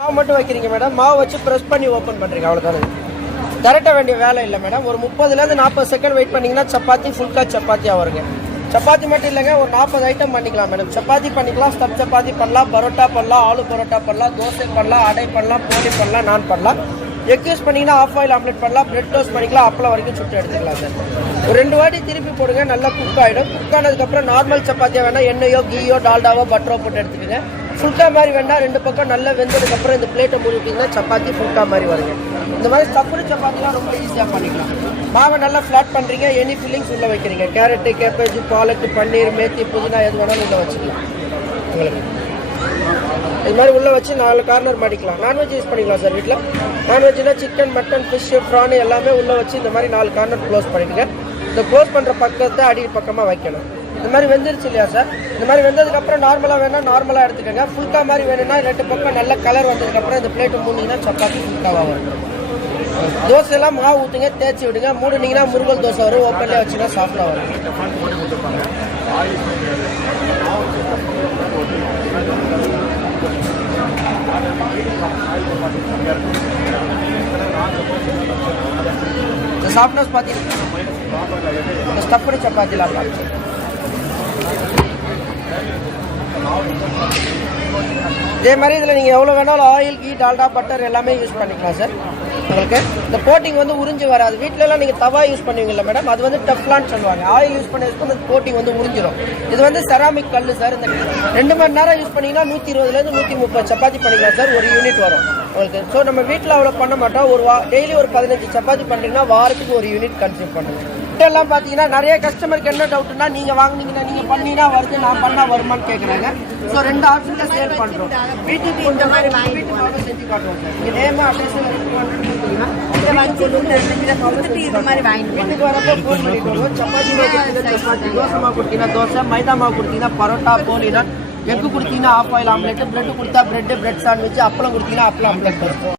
மாவு மட்டும் வைக்கிறீங்க மேடம். மாவு வச்சு ப்ரெஸ் பண்ணி ஓப்பன் பண்ணுறீங்க, அவ்வளோதானே. திரட்ட வேண்டிய வேலை இல்லை மேடம். ஒரு 30லேருந்து 40 செகண்ட் வெயிட் பண்ணிங்கன்னா சப்பாத்தி ஃபுல்கா சப்பாத்தியாக வருங்க. சப்பாத்தி மட்டும் இல்லைங்க, ஒரு 40 ஐட்டம் பண்ணிக்கலாம் மேடம். சப்பாத்தி பண்ணிக்கலாம், ஸ்டப் சப்பாத்தி பண்ணலாம், பரோட்டா பண்ணலாம், ஆலு பரோட்டா பண்ணலாம், தோசை பண்ணலாம், அடை பண்ணலாம், பூரி பண்ணலாம், நான் பண்ணலாம். எக் யூஸ் பண்ணிங்கன்னா ஆஃப் ஆயில் ஆம்லெட் பண்ணலாம், பிரெட் டோஸ்ட் பண்ணிக்கலாம், அப்பளம் வரைக்கும் சுட்டு எடுத்துக்கலாம் சார். ஒரு 2 வாட்டி திருப்பி போடுங்க, நல்லா குக் ஆகிடும். குக் ஆனதுக்கப்புறம் நார்மல் சப்பாத்தியாக வேணால் எண்ணெயோ கீயோ டால்டாவோ பட்டரோ போட்டு எடுத்துக்கோங்க. ஃபுல்கா மாதிரி வேண்டாம், 2 பக்கம் நல்லா வெந்ததுக்கப்புறம் இந்த பிளேட்டை மூடிட்டிங்கன்னா சப்பாத்தி ஃபுல்கா மாதிரி வருங்க. இந்த மாதிரி ஸ்டஃப்டு சப்பாத்திலாம் ரொம்ப ஈஸியாக பண்ணிக்கலாம். மாவை நல்லா ஃப்ளாட் பண்ணுறீங்க, எனி ஃபில்லிங்ஸ் உள்ளே வைக்கிறீங்க. கேரட்டு, கேபேஜ், பாலக்கு, பன்னீர், மேத்தி, புதினா எது வேணாலும் உள்ளே வச்சுக்கலாம். உங்களுக்கு இது மாதிரி உள்ளே வச்சு 4 கார்னர் மாட்டிக்கலாம். நான்வெஜ் யூஸ் பண்ணிக்கலாம் சார் வீட்டில். நான்வெஜ்னா சிக்கன், மட்டன், ஃபிஷ்ஷு, ப்ரான் எல்லாமே உள்ளே வச்சு இந்த மாதிரி 4 கார்னர் க்ளோஸ் பண்ணிடுங்க. இந்த க்ளோஸ் பண்ணுற பக்கத்தை அடி பக்கமாக வைக்கணும். இந்த மாதிரி வெந்துருச்சு இல்லையா சார்? இந்த மாதிரி வெந்ததுக்கப்புறம் நார்மலாக வேணால் நார்மலாக எடுத்துக்கோங்க. ஃபுல்கா மாதிரி வேணும்னா 2 பக்கம் நல்ல கலர் வந்ததுக்கப்புறம் இந்த பிளேட்டு மூடிங்கன்னா சப்பாத்தி ஃபுல்காவாக வரும். தோசையெல்லாம் மாவு ஊற்றுங்க, தேய்ச்சி விடுங்க. மூடினீங்கன்னா முருகல் தோசை வரும். ஓப்பன்லேயே வச்சுன்னா சாஃப்டாக வரும். இந்த சாஃப்ட்னஸ் பார்த்தீங்கன்னா இந்த ஸ்டஃப்டு சப்பாத்திலாம் பார்த்து இதே மாதிரி இதில் நீங்கள் எவ்வளோ வேணாலும் ஆயில், கீ, டால்டா, பட்டர் எல்லாமே யூஸ் பண்ணிக்கலாம் சார். உங்களுக்கு இந்த கோட்டிங் வந்து உறிஞ்சி வராது. வீட்டிலலாம் நீங்கள் தவா யூஸ் பண்ணுவீங்கல்ல மேடம், அது வந்து டஃப்லான்னு சொல்லுவாங்க. ஆயில் யூஸ் பண்ண அந்த கோட்டிங் வந்து உறிஞ்சிடும். இது வந்து செராமிக் கல் சார். இந்த 2 மணி நேரம் யூஸ் பண்ணிங்கன்னா 120லேருந்து 130 சப்பாத்தி பண்ணிக்கலாம் சார். ஒரு யூனிட் வரும் உங்களுக்கு. ஸோ நம்ம வீட்டில் அவ்வளோ பண்ண மாட்டோம். டெய்லி ஒரு 15 சப்பாத்தி பண்ணுறீங்கன்னா வாரத்துக்கு ஒரு யூனிட் கன்சியூம் பண்ணுங்க. எல்லாம் பார்த்தீங்கன்னா நிறைய கஸ்டமருக்கு என்ன டவுட்னா, நீங்கள் வாங்கினீங்கன்னா நீங்கள் பண்ணினா வருது, நான் பண்ணால் வருமானு கேட்குறாங்க. ஸோ 2 ஆப்ஷனில் சேல் பண்ணுறோம். வீட்டுக்கு இந்த மாதிரி வீட்டுக்கு செஞ்சு காட்டுவோம் சார். நீங்கள் நேமாக அட்ரஸில் வீட்டுக்கு வரப்போ ஃபோன் பண்ணி கொடுவோம். சப்பாத்தி சப்பாத்தி, தோசை மாவு கொடுத்தீங்கன்னா தோசை, மைதா மாவு கொடுத்தீங்கன்னா பரோட்டா, போலினா, எக்கு கொடுத்தீங்கன்னா ஆஃப் ஆயில் ஆம்லெட், பிரெட் கொடுத்தா பிரெட் சாண்ட்விச், அப்பளம் கொடுத்தீங்கன்னா அப்பளம் ஆம்லெட்.